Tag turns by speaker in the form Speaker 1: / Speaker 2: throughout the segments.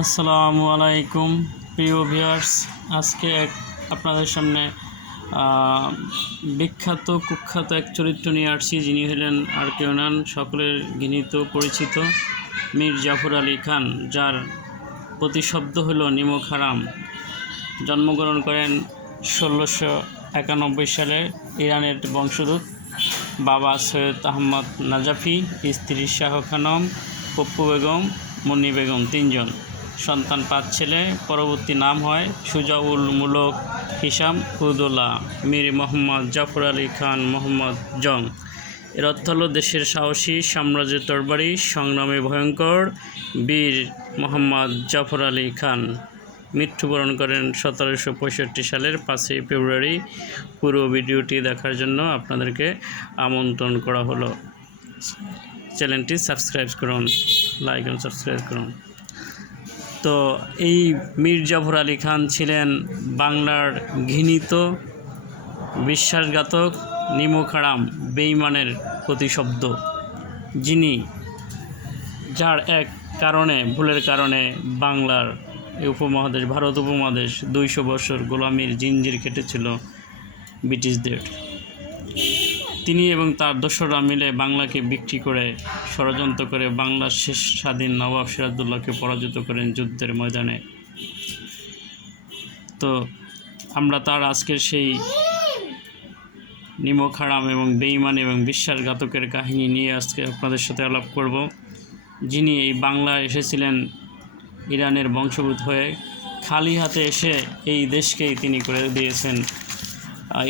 Speaker 1: আসসালামু আলাইকুম, প্রিয় ভিউয়ার্স। আজকে এক আপনাদের সামনে বিখ্যাত, কুখ্যাত এক চরিত্র নিয়ে আসছি, যিনি হলেন আর কেউ নন, সকলের ঘৃণিত পরিচিত মীর জাফর আলী খান, যার প্রতিশব্দ হলো নিমক হারাম। জন্মগ্রহণ করেন ষোলোশো একানব্বই সালে ইরানের বংশদূত বাবা সৈয়দ আহমদ নাজাফি, স্ত্রী শাহ খানম পপ্পু বেগম, মুন্নি বেগম, তিনজন। সন্তান পাঁচ ছেলে, পরবর্তী নাম হয় সুজাউল মুলক হিসাম উদুল্লাহ মীর মোহাম্মদ জাফর আলী খান মোহাম্মদ জং। এর অর্থ হল দেশের সাহসী, সাম্রাজ্যের তরবারি, সংগ্রামে ভয়ঙ্কর, বীর মোহাম্মদ জাফর আলী খান। মৃত্যুবরণ করেন সতেরোশো পঁয়ষট্টি সালের পাঁচই ফেব্রুয়ারি। পুরো ভিডিওটি দেখার জন্য আপনাদেরকে আমন্ত্রণ করা হলো। চ্যানেলটি সাবস্ক্রাইব করুন, লাইক এবং সাবস্ক্রাইব করুন। তো এই মীর জাফর আলী খান ছিলেন বাংলার ঘৃণিত, বিশ্বাসঘাতক, নিমখারাম বেইমানের প্রতিশব্দ। যিনি যার এক কারণে, ভুলের কারণে বাংলার উপমহাদেশ, ভারত উপমহাদেশ দুইশো বছর গোলামির জিঞ্জির কেটেছিল ব্রিটিশদের। তিনি এবং তার দোসররা মিলে বাংলাকে বিক্রি করে ষড়যন্ত্র করে বাংলার শেষ স্বাধীন নবাব সিরাজউদ্দৌলাকে পরাজিত করেন যুদ্ধের ময়দানে। তো আমরা তার আজকের সেই নিমক হারাম এবং বেঈমান এবং বিশ্বাসঘাতকের কাহিনী নিয়ে আজকে আপনাদের সাথে আলাপ করব। যিনি এই বাংলায় এসেছিলেন ইরানের বংশভূত হয়ে, খালি হাতে এসে এই দেশকেই তিনি করে দিয়েছেন।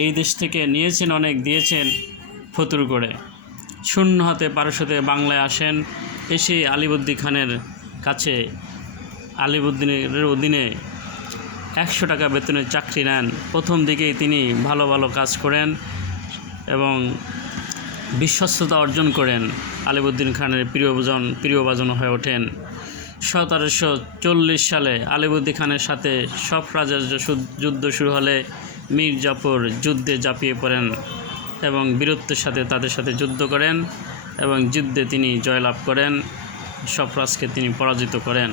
Speaker 1: এই দেশ থেকে নিয়েছেন অনেক, দিয়েছেন। ফতুর করে। শূন্য হাতে পারশতে বাংলায় আসেন এসে আলিবুদ্দি খানের কাছে। আলিবুদ্দিনের অধীনে একশো টাকা বেতনের চাকরি নেন। প্রথম দিকেই তিনি ভালো ভালো কাজ করেন এবং বিশ্বস্ততা অর্জন করেন। আলিবুদ্দিন খানের প্রিয়জন, প্রিয়ভাজন হয়ে ওঠেন। সতেরোশো চল্লিশ সালে আলিবুদ্দিন খানের সাথে সব রাজার যুদ্ধ শুরু হলে মীর জাফর যুদ্ধে ঝাঁপিয়ে পড়েন। এবং বীরত্বের সাথে তাদের সাথে যুদ্ধ করেন এবং যুদ্ধে তিনি জয়লাভ করেন। সফরাজকে তিনি পরাজিত করেন।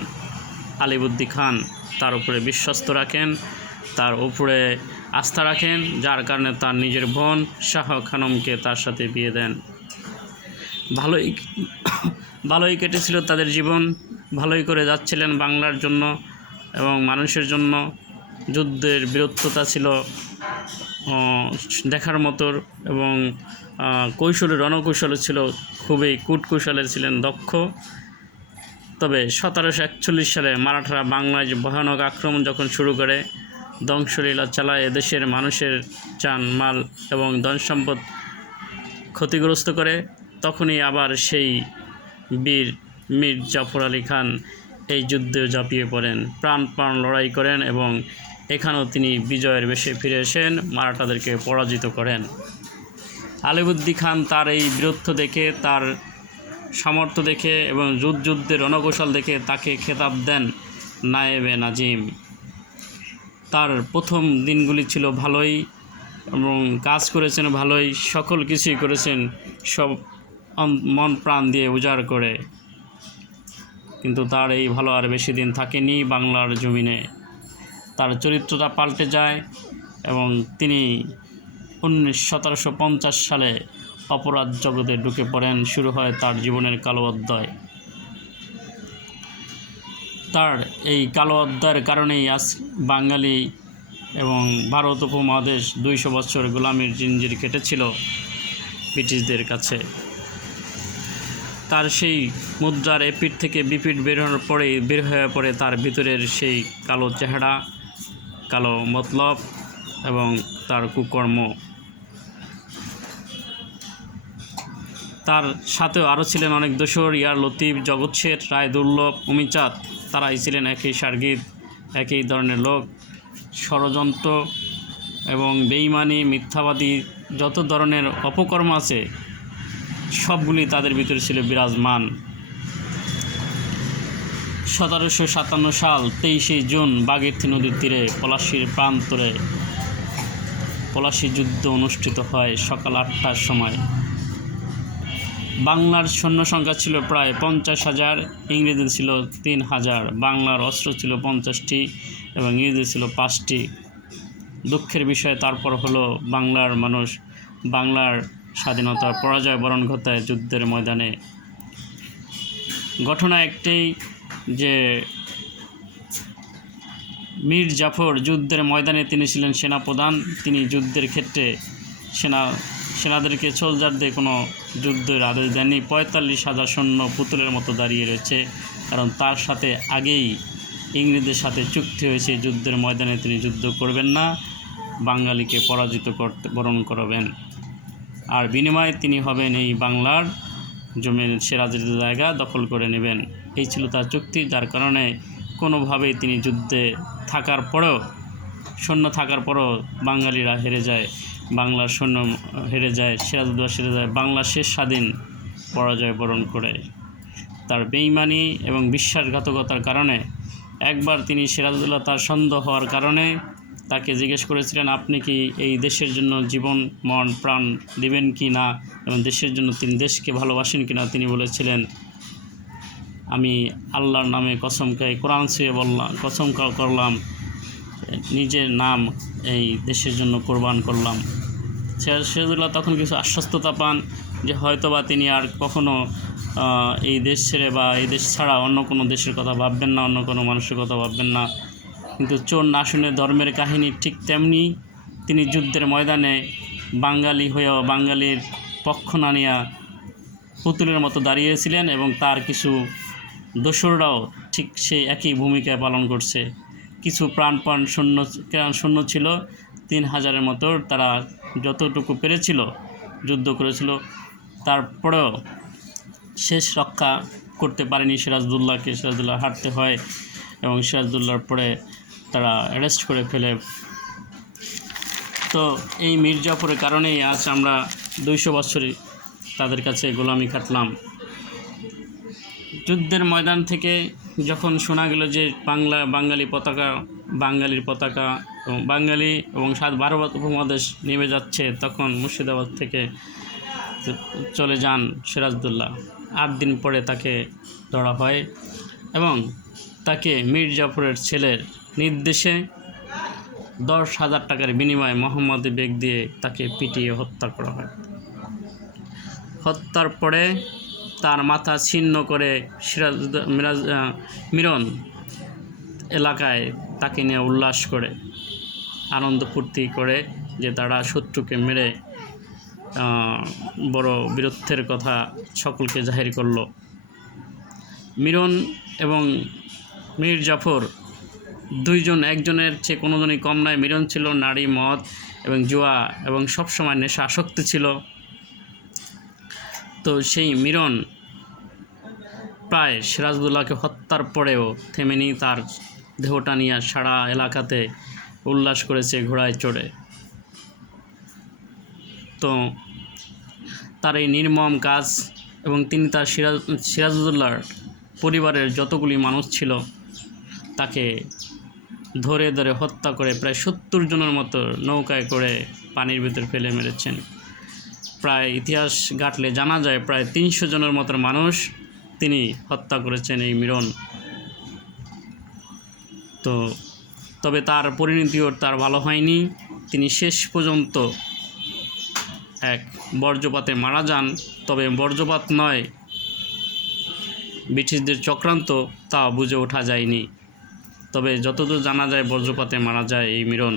Speaker 1: আলিবুদ্দি খান তার উপরে বিশ্বস্ত রাখেন, তার উপরে আস্থা রাখেন, যার কারণে তার নিজের বোন শাহ খানমকে তার সাথে বিয়ে দেন। ভালোই ভালোই কেটেছিল তাদের জীবন, ভালোই করে যাচ্ছিলেন বাংলার জন্য এবং মানুষের জন্য। যুদ্ধের বীরত্বতা ছিল দেখার মতোর এবং কৌশলে রণকৌশলে ছিল খুবই কূটকৌশলে ছিলেন দক্ষ। তবে সতেরোশো একচল্লিশ সালে মারাঠারা বাংলায় ভয়ানক আক্রমণ যখন শুরু করে, ধ্বংসলীলা চালায় দেশের মানুষের যান মাল এবং ধন সম্পদ ক্ষতিগ্রস্ত করে, তখনই আবার সেই বীর মীর জাফর আলী খান এই যুদ্ধে ঝাঁপিয়ে পড়েন। প্রাণ প্রাণ লড়াই করেন এবং এখানেও তিনি বিজয়ের বেশে ফিরে এসেন, মারাঠাদেরকে পরাজিত করেন। আলিবুদ্দি খান তার এই বীরত্ব দেখে, তার সামর্থ্য দেখে এবং যুদ্ধ যুদ্ধের রণকৌশল দেখে তাকে খেতাব দেন নায়েবে নাজিম। তার প্রথম দিনগুলি ছিল ভালোই এবং কাজ করেছেন ভালোই, সকল কিছুই করেছেন, সব মন প্রাণ দিয়ে উজাড় করে। কিন্তু তার এই ভালো আর বেশি দিন থাকেনি বাংলার জমিনে। তার চরিত্রটা পাল্টে যায় এবং তিনি উনিশ সতেরোশো পঞ্চাশ সালে অপরাধ জগতে ঢুকে পড়েন। শুরু হয় তার জীবনের কালো অধ্যায়। তার এই কালো অধ্যায়ের কারণেই আজ বাঙালি এবং ভারত উপমহাদেশ দুইশো বছর গোলামির জিঞ্জির কেটেছিল ব্রিটিশদের কাছে। তার সেই মুদ্রার এপিঠ থেকে বিপিঠ বের হওয়ার পরেই, বের হয়ে পড়ে তার ভিতরের সেই কালো চেহারা। কালো মতলব এবং তার কুকর্ম। তার সাথেও আরও ছিলেন অনেক দোসর ইয়ার লতিফ জগৎ শেঠ রায় দুর্লভ অমিচাঁদ তারাই ছিলেন একই সার্গিত একই ধরনের লোক, ষড়যন্ত্র এবং বেইমানি মিথ্যাবাদী, যত ধরনের অপকর্ম আছে, সবগুলি তাদের ভিতরে ছিল বিরাজমান। সতেরোশো সাতান্ন সাল তেইশে জুন বাগেরথি নদীর তীরে পলাশির প্রান্তরে পলাশি যুদ্ধ অনুষ্ঠিত হয় সকাল আটটার সময়। বাংলার সৈন্য সংখ্যা ছিল প্রায় পঞ্চাশ হাজার ইংরেজির ছিল তিন হাজার, বাংলার অস্ত্র ছিল পঞ্চাশটি এবং ইংরেজি ছিল পাঁচটি। দুঃখের বিষয় তারপর হলো বাংলার মানুষ বাংলার স্বাধীনতার পরাজয় বরণ ঘটায় যুদ্ধের ময়দানে। ঘটনা একটাই যে মীর জাফর যুদ্ধের ময়দানে তিনি ছিলেন সেনাপ্রধান, তিনি যুদ্ধের ক্ষেত্রে সেনা, সেনাদেরকে সোলজারদের কোনো যুদ্ধের আদেশ দেননি। পঁয়তাল্লিশ হাজার সৈন্য পুতুলের মতো দাঁড়িয়ে রয়েছে, কারণ তার সাথে আগেই ইংরেজদের সাথে চুক্তি হয়েছে, যুদ্ধের ময়দানে তিনি যুদ্ধ করবেন না, বাঙালিকে পরাজিত করতে, বরণ করাবেন। আর বিনিময়ে তিনি হবেন এই বাংলার জমির সিরাজের জায়গা দখল করে নেবেন। এই ছিল তার চুক্তি, যার কারণে কোনোভাবেই তিনি যুদ্ধে থাকার পরেও, সৈন্য থাকার পরেও বাঙালিরা হেরে যায়। বাংলার সৈন্য হেরে যায়, সিরাজউদ্দৌলা হেরে যায় বাংলা শেষ স্বাধীন পরাজয় বরণ করে। তার বেইমানি এবং বিশ্বাসঘাতকতার কারণে একবার তিনি সিরাজউদ্দৌলা তার সন্দেহ হওয়ার কারণে তাকে জিজ্ঞেস করেছিলেন, আপনি কি এই দেশের জন্য জীবন, মন, প্রাণ দিবেন কি না? এবং দেশের জন্য তিনি দেশকে ভালোবাসেন কি না? তিনি বলেছিলেন আমি আল্লাহর নামে কসম খাই কোরআন শুয়ে বললাম কসম করলাম নিজের নাম এই দেশের জন্য কোরবান করলাম। সিরাজ সিরাজুল্লাহ তখন কিছু আশ্বস্ততা পান যে হয়তোবা তিনি আর কখনো আহ, এই দেশ ছেড়ে বা এই দেশ ছাড়া অন্য কোনো দেশের কথা ভাববেন না অন্য কোনো মানুষের কথা ভাববেন না। কিন্তু চোর না শুনে ধর্মের কাহিনী ঠিক তেমনি তিনি যুদ্ধের ময়দানে বাঙালি হয়েও বাঙালির পক্ষ না নিয়া পুতুলের মতো দাঁড়িয়েছিলেন এবং তার কিছু দোসররাও ঠিক সেই একই ভূমিকা পালন করছে। কিছু প্রাণপণ শূন্য শূন্য ছিল, তিন হাজারের মতো তারা যতটুকু পেরেছিল যুদ্ধ করেছিল, তারপরেও শেষ রক্ষা করতে পারেনি সিরাজদুল্লাহকে। সিরাজদুল্লাহ হারতে হয় এবং সিরাজদুল্লাহর পরে তারা অ্যারেস্ট করে ফেলে। তো এই মির্জাপুরের কারণেই আজ আমরা দুইশো বছরই তাদের কাছে গোলামি খাটলাম। যুদ্ধের ময়দান থেকে যখন শোনা গেল যে বাংলা, বাঙালি পতাকা, বাঙালির পতাকা এবং বাঙালি এবং সাত ভারত উপমহাদেশ নেমে যাচ্ছে, তখন মুর্শিদাবাদ থেকে চলে যান সিরাজদুল্লাহ। আট দিন পরে তাকে ধরা হয় এবং তাকে মীর জাফরের ছেলের নির্দেশে দশ হাজার টাকার বিনিময়ে মোহাম্মদ বেগ দিয়ে তাকে পিটিয়ে হত্যা করা হয়। হত্যার পরে তার মাথা ছিন্ন করে সিরাজ মিরাজ মিরন এলাকায় তাকে নিয়ে উল্লাস করে, আনন্দ ফুর্তি করে যে তারা শত্রুকে মেরে বড় বীরত্বের কথা সকলকে জাহির করল। মিরন এবং মীর জাফর দুইজন, একজনের চেয়ে কোনোজনই কম নয়। মিরন ছিল নারী, মদ এবং জুয়া এবং সবসময় নেশা আসক্তি ছিল। সেই মিরন প্রায় সিরাজদুল্লাহকে হত্যার পরেও থেমেনি তার দেহটা নিয়ে সারা এলাকাতে উল্লাস করেছে ঘোড়ায় চড়ে। তো তার এই নির্মম কাজ এবং তিনি তার সিরাজ, সিরাজউদ্দৌলার পরিবারের যতগুলি মানুষ ছিল, তাকে ধরে ধরে হত্যা করে প্রায় সত্তর জনের মতো নৌকায় করে পানির ভিতর ফেলে মেরেছেন। প্রায় ইতিহাস ঘাটলে জানা যায় প্রায় তিনশো জনের মতো মানুষ তিনি হত্যা করেছেন এই মিরন। তো তবে তার পরিণতিও তার ভালো হয়নি। তিনি শেষ পর্যন্ত এক বর্জ্যপাতে মারা যান। তবে বর্জ্যপাত নয়, ব্রিটিশদের চক্রান্ত তা বুঝে ওঠা যায়নি। তবে যতদূর জানা যায় বজ্রপাতে মারা যায় এই মিরন।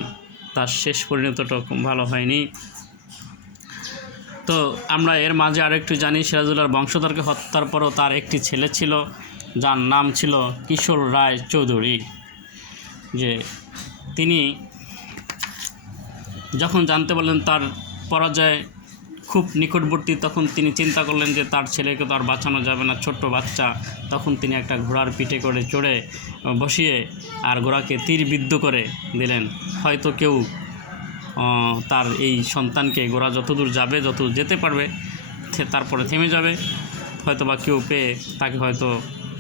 Speaker 1: তার শেষ পরিণতটা ভালো হয়নি। তো আমরা এর মাঝে আরেকটু জানি সিরাজুল্লাহর বংশধরকে হত্যার পরও তার একটি ছেলে ছিল, যার নাম ছিল কিশোর রায় চৌধুরী। যে তিনি যখন জানতে পারলেন তার পরাজয় খুব নিকটবর্তী, তখন তিনি চিন্তা করলেন যে তার ছেলেকে তো আর বাঁচানো যাবে না, ছোট্ট বাচ্চা। তখন তিনি একটা ঘোড়ার পিঠে করে চড়ে বসিয়ে আর ঘোড়াকে তীর বিদ্ধ করে দিলেন। হয়তো কেউ তার এই সন্তানকে ঘোড়া যতদূর যাবে যত যেতে পারবে তারপরে থেমে যাবে। হয়তো বা কেউ পেয়ে তাকে হয়তো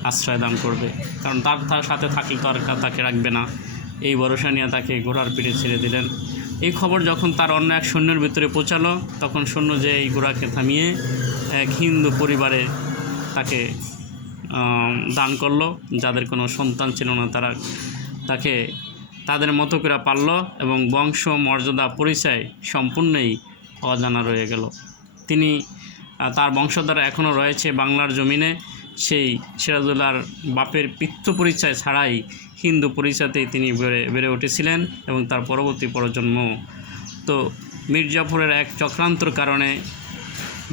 Speaker 1: আশ্রয় দান করবে। কারণ তার তার সাথে থাকলে তো আর তাকে রাখবে না। এই ভরসা নিয়ে তাকে ঘোড়ার পিঠে ছেড়ে দিলেন। এই খবর যখন তার অন্য এক সৈন্যের ভিতরে পৌঁছালো, তখন সৈন্য যে এই গোড়াকে থামিয়ে এক হিন্দু পরিবারে তাকে দান করল। যাদের কোনো সন্তান ছিল না, তারা তাকে তাদের মতো করে পারল এবং বংশ, মর্যাদা, পরিচয় সম্পূর্ণই অজানা রয়ে গেল। তিনি তার বংশধর এখনও রয়েছে বাংলার জমিনে। সেই সিরাজুল্লাহর বাপের পিত্ত পরিচয় ছাড়াই হিন্দু পরিচয়তেই তিনি বেড়ে বেড়ে উঠেছিলেন এবং তার পরবর্তী প্রজন্ম। তো মির্জাফরের এক চক্রান্তর কারণে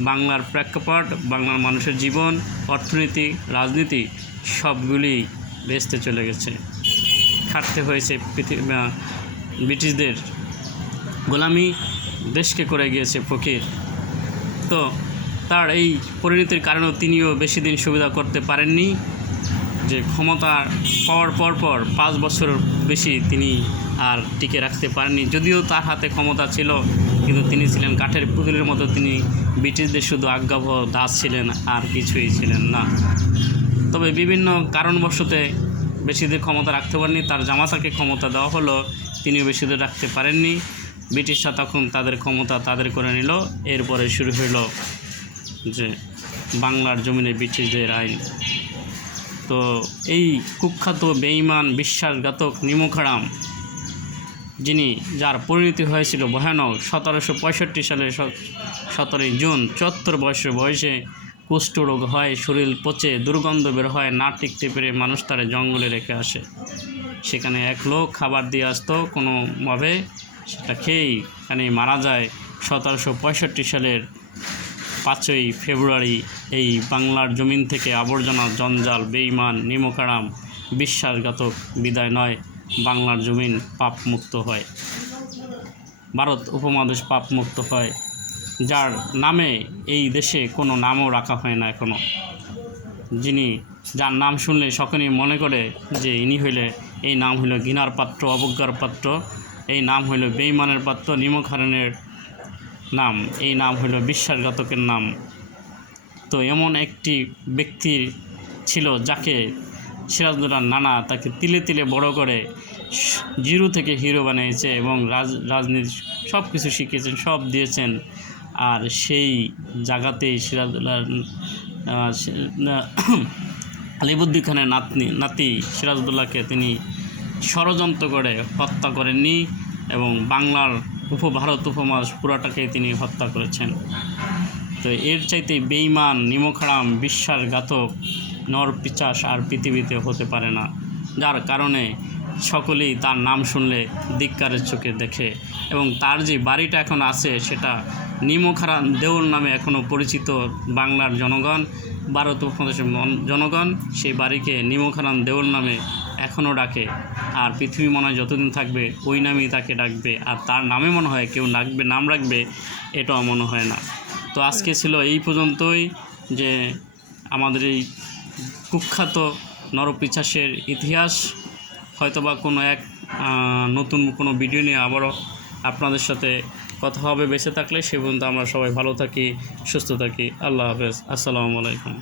Speaker 1: বাংলার প্রেক্ষাপট, বাংলার মানুষের জীবন, অর্থনীতি, রাজনীতি সবগুলি ভেস্তে চলে গেছে। খাটতে হয়েছে ব্রিটিশদের। গোলামি দেশকে করে গিয়েছে ফকির। তো তার এই পরিণতির কারণেও তিনিও বেশি দিন সুবিধা করতে পারেননি যে ক্ষমতা পাওয়ার পর পর পাঁচ বছর বেশি তিনি আর টিকে রাখতে পারেননি। যদিও তার হাতে ক্ষমতা ছিল, কিন্তু তিনি ছিলেন কাঠের পুতুলের মতো। তিনি ব্রিটিশদের শুধু আজ্ঞাবহ দাস ছিলেন আর কিছুই ছিলেন না। তবে বিভিন্ন কারণবশতে বেশিদের ক্ষমতা রাখতে পারেনি তার জামাতাকে ক্ষমতা দেওয়া হলো, তিনিও বেশিদের রাখতে পারেননি। ব্রিটিশরা তখন তাদের ক্ষমতা তাদের করে নিল, এরপরে শুরু হইল যে বাংলার জমিনে ব্রিটিশদের আইন। তো এই কুখ্যাত, বেঈমান, বিশ্বাসঘাতক নিমুখারাম যিনি যার পরিণতি হয়েছিল ভয়ানক সতেরোশো পঁয়ষট্টি সালে সতেরোই জুন, চুয়াত্তর বয়সের বয়সে কুষ্ঠরোগ হয়, শরীর পচে, দুর্গন্ধ বের হয় না টিকতে পেরে মানুষ তারা জঙ্গলে রেখে আসে। সেখানে এক লোক খাবার দিয়ে আসতো কোনোভাবে, সেটা খেয়েই এখানে মারা যায়। সতেরোশো পঁয়ষট্টি সালের পাঁচই ফেব্রুয়ারি এই বাংলার জমিন থেকে আবর্জনা, জঞ্জাল, বেইমান নিমকারাম বিশ্বাসঘাতক বিদায় নয়, বাংলার জমিন পাপমুক্ত হয়। ভারত উপমহাদেশ পাপমুক্ত হয়। যার নামে এই দেশে কোনো নামও রাখা হয় না এখনও যিনি যার নাম শুনলে সকলেই মনে করে যে ইনি হইলে এই নাম হইল ঘৃণার পাত্র, অবজ্ঞার পাত্র, এই নাম হইল বেইমানের পাত্র নিমখারণের নাম, এই নাম হইল বিশ্বাসঘাতকের নাম। তো এমন একটি ব্যক্তি ছিল যাকে সিরাজদৌল্লার নানা তাকে তিলে তিলে বড় করে জিরো থেকে হিরো বানিয়েছে এবং রাজ, রাজনীতি সব কিছু শিখিয়েছেন, সব দিয়েছেন। আর সেই জায়গাতেই সিরাজদৌল্লার আহ, আলিবুদ্দি খানের নাতনি নাতি সিরাজদৌল্লাহকে তিনি ষড়যন্ত্র করে হত্যা করেননি এবং বাংলার উপভারত উপমাস পুরাটাকে তিনি হত্যা করেছেন। তো এর চাইতে বেইমান নিমখারাম বিশ্বাসঘাতক নর পিচাস আর পৃথিবীতে হতে পারে না। যার কারণে সকলেই তার নাম শুনলে ধিক্কারের চোখে দেখে এবং তার যে বাড়িটা এখন আছে সেটা নিমখারাম দেউল নামে এখনও পরিচিত বাংলার জনগণ, ভারত উপমহাদেশের জনগণ সেই বাড়িকে নিমখারাম দেউল নামে এখনও ডাকে। আর পৃথিবী মনে হয় যতদিন থাকবে ওই নামেই তাকে ডাকবে। আর তার নামে মনে হয় কেউ ডাকবে, নাম রাখবে, এটাও মনে হয় না। তো আজকে ছিল এই পর্যন্তই যে আমাদের এই কুখ্যাত নরপিচাসের ইতিহাস। হয়তোবা কোনো এক নতুন কোনো ভিডিও নিয়ে আবারও আপনাদের সাথে কথা হবে, বেঁচে থাকলে সে পর্যন্ত আমরা সবাই ভালো থাকি, সুস্থ থাকি। আল্লাহ হাফেজ। আসসালামু আলাইকুম।